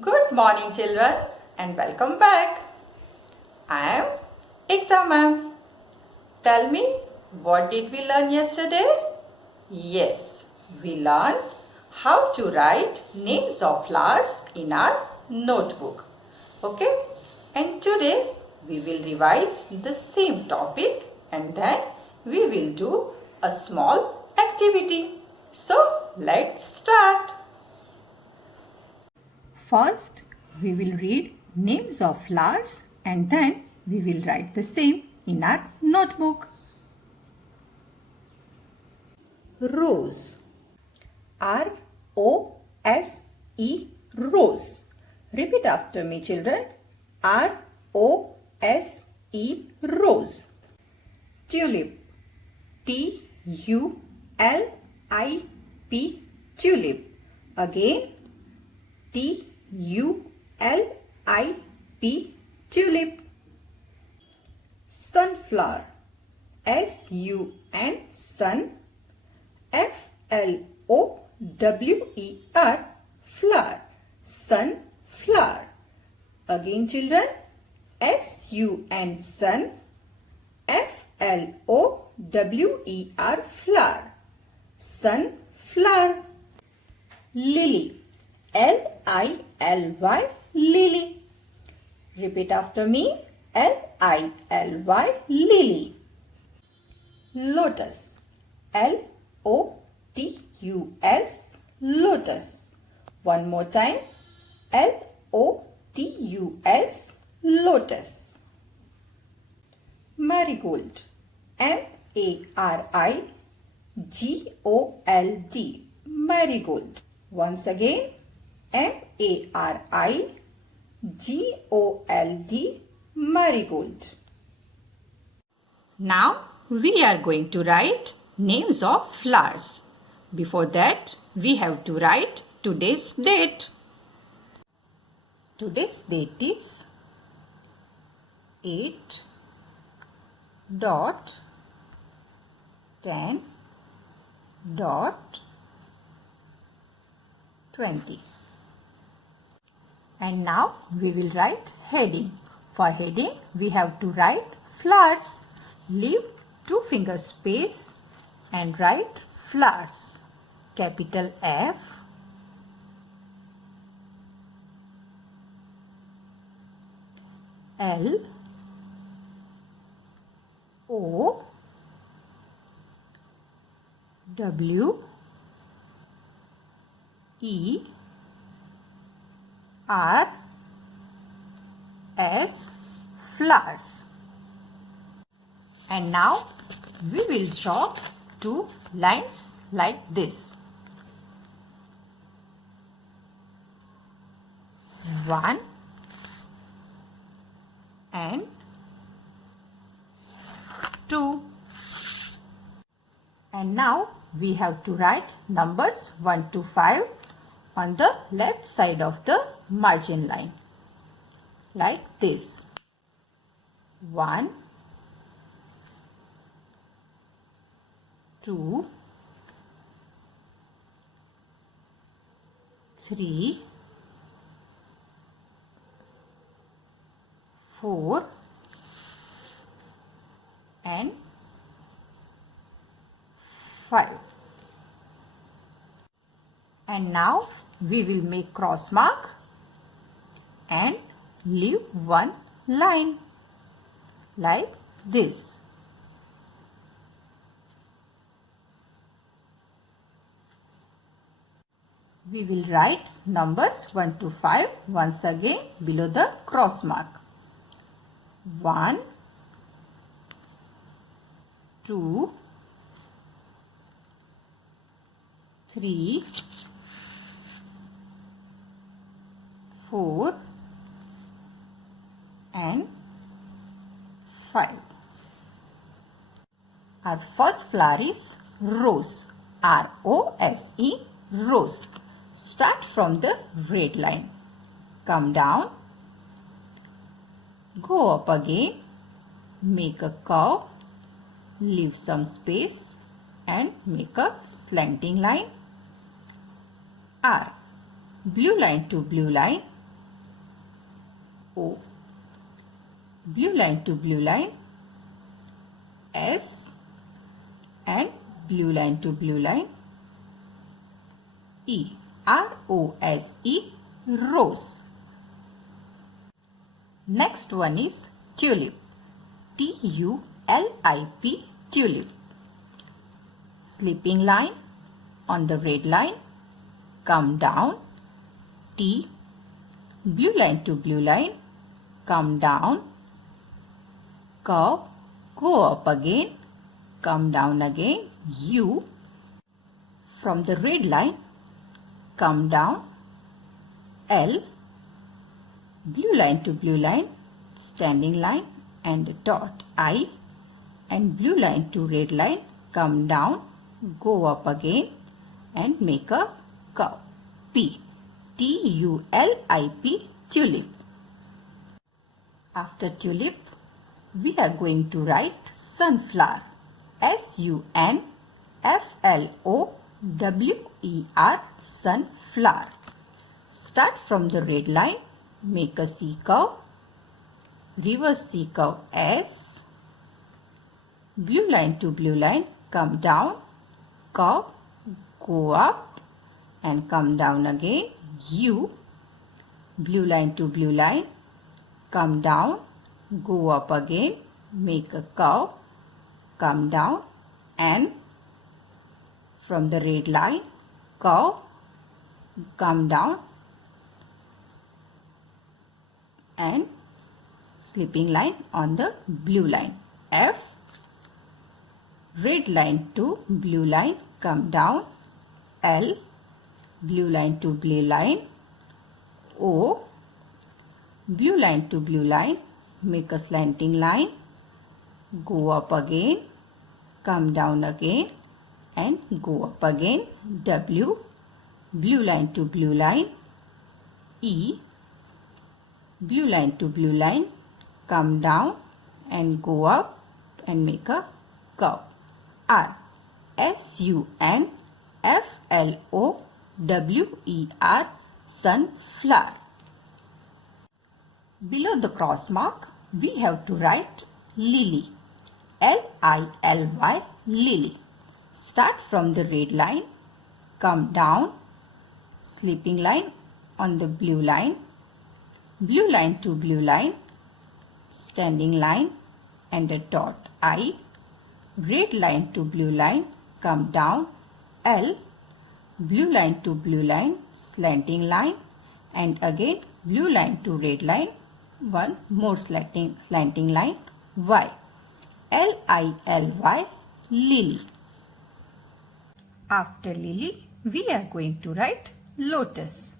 Good morning children and welcome back. I am Ekta ma'am. Tell me, what did we learn yesterday? Yes, we learned how to write names of flowers in our notebook. Okay? And today we will revise the same topic and then we will do a small activity. So let's start. First, we will read names of flowers and then we will write the same in our notebook. Rose. R-O-S-E, rose. Repeat after me, children. R-O-S-E, rose. Tulip. T-U-L-I-P, tulip. Again, T-U-L-I-P, tulip. Sunflower. S-U-N, sun. F-L-O-W-E-R, flower. Sunflower. Again children, S-U-N, sun. F-L-O-W-E-R, flower. Sunflower. Lily. L-I-L-Y, lily. Repeat after me. L-I-L-Y, lily. Lotus. L-O-T-U-S, lotus. One more time. L-O-T-U-S, lotus. Marigold. M-A-R-I-G-O-L-D, marigold. Once again, M-A-R-I-G-O-L-D, marigold. Now we are going to write names of flowers. Before that, we have to write today's date. Today's date is 8.10.20. And now we will write heading. For heading, we have to write flowers. Leave 2 finger space and write flowers. Capital F, L, O, W, E, R, S, flowers. And now we will draw 2 lines like this. 1 and 2. And now we have to write numbers 1 to 5 on the left side of the margin line. Like this. 1, 2, 3, 4 and 5. And now we will make cross mark and leave 1 line like this. We will write numbers 1 to 5 once again below the cross mark. 1, 2, 3, 4 and 5. Our first flower is rose. R-O-S-E, rose. Start from the red line. Come down. Go up again. Make a curve. Leave some space and make a slanting line. R. Blue line to blue line. O. Blue line to blue line, S, and blue line to blue line, E. R-O-S-E, rose. Next one is tulip. T-U-L-I-P, tulip. Sleeping line on the red line, come down, T. Blue line to blue line, come down, curve, go up again, come down again, U. From the red line, come down, L. Blue line to blue line, standing line and dot, I. And blue line to red line, come down, go up again and make a curve, P. T-U-L-I-P, tulip. After tulip, we are going to write sunflower. S-U-N-F-L-O-W-E-R, sunflower. Start from the red line, make a C curve, reverse C curve S. Blue line to blue line, come down, curve, go up and come down again, U. Blue line to blue line, come down, go up again, make a curve, come down, N. From the red line, curve, come down and slipping line on the blue line, F. Red line to blue line, come down, L. Blue line to blue line, O. Blue line to blue line, make a slanting line, go up again, come down again and go up again, W. Blue line to blue line, E. Blue line to blue line, come down and go up and make a curve, R. S-U-N-F-L-O-W-E-R, sunflower. Below the cross mark, we have to write lily. L-I-L-Y, lily. Start from the red line, come down, slipping line on the blue line, blue line to blue line, standing line and a dot, I. Red line to blue line, come down, L. Blue line to blue line, slanting line and again blue line to red line, one more slanting line, Y. L-I-L-Y, lily. After lily, we are going to write lotus.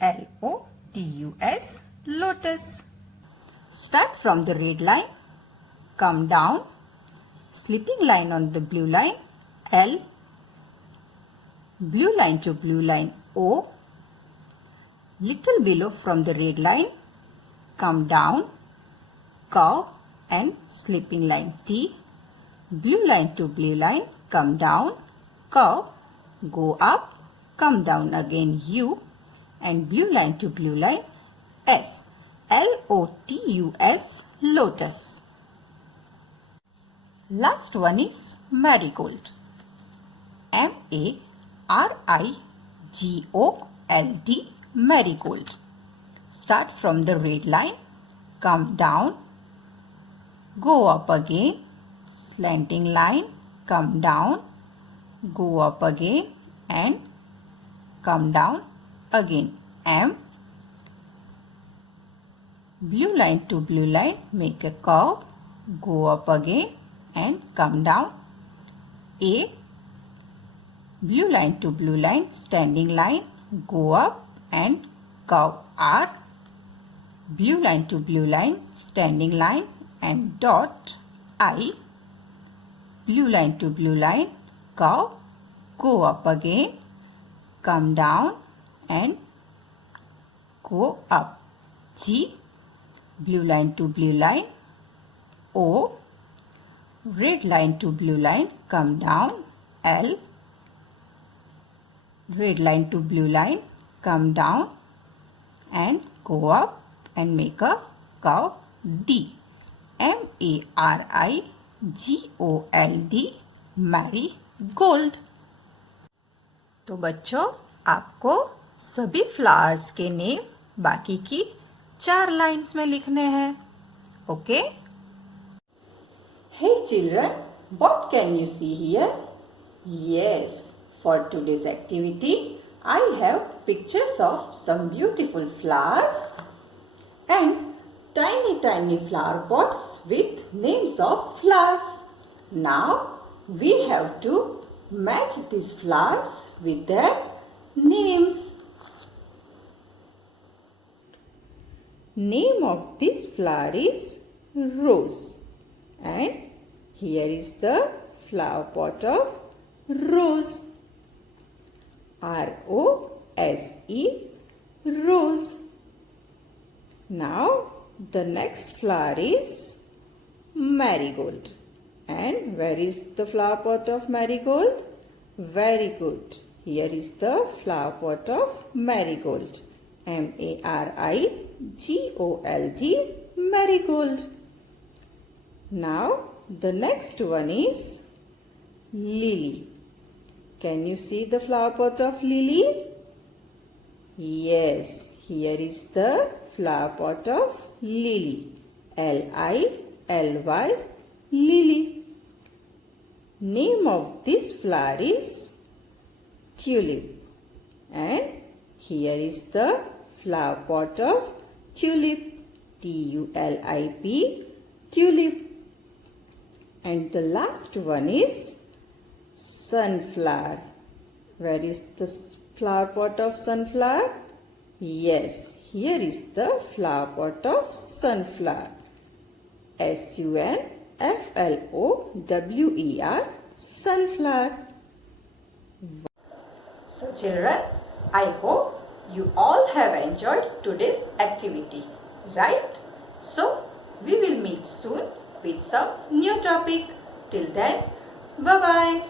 L-O-T-U-S, lotus. Start from the red line, come down, slipping line on the blue line, L. Blue line to blue line, O. Little below from the red line, come down, curve and slipping line, T. Blue line to blue line, come down, curve, go up, come down again, U. And blue line to blue line, S. L-O-T-U-S, lotus. Last one is marigold. M-A-R-I-G-O-L-D, marigold. Start from the red line, come down, go up again, slanting line, come down, go up again and come down again, M. Blue line to blue line, make a curve, go up again and come down, A. Blue line to blue line, standing line, go up and curve, R. Blue line to blue line, standing line and dot, I. Blue line to blue line, curve, go up again, come down and go up, G. Blue line to blue line, O. Red line to blue line, come down, L. Red line to blue line, come down and go up, and make a cow. D. marigold, marigold. तो बच्चों आपको सभी flowers के name बाकी की 4 lines में लिखने हैं. Okay? Hey children, what can you see here? Yes, for today's activity, I have pictures of some beautiful flowers and tiny flower pots with names of flowers. Now we have to match these flowers with their names. Name of this flower is rose. And here is the flower pot of rose. R-O-S-E, rose. Now the next flower is marigold. And where is the flower pot of marigold? Very good. Here is the flower pot of marigold. M-A-R-I-G-O-L-D, marigold. Now the next one is lily. Can you see the flower pot of lily? Yes, here is the flower pot of lily. L-I-L-Y, lily. Name of this flower is tulip. And here is the flower pot of tulip. T-U-L-I-P, tulip. And the last one is sunflower. Where is the flower pot of sunflower? Yes, here is the flower pot of sunflower. S-U-N-F-L-O-W-E-R, sunflower. So children, I hope you all have enjoyed today's activity, right? So we will meet soon with some new topic. Till then, bye-bye.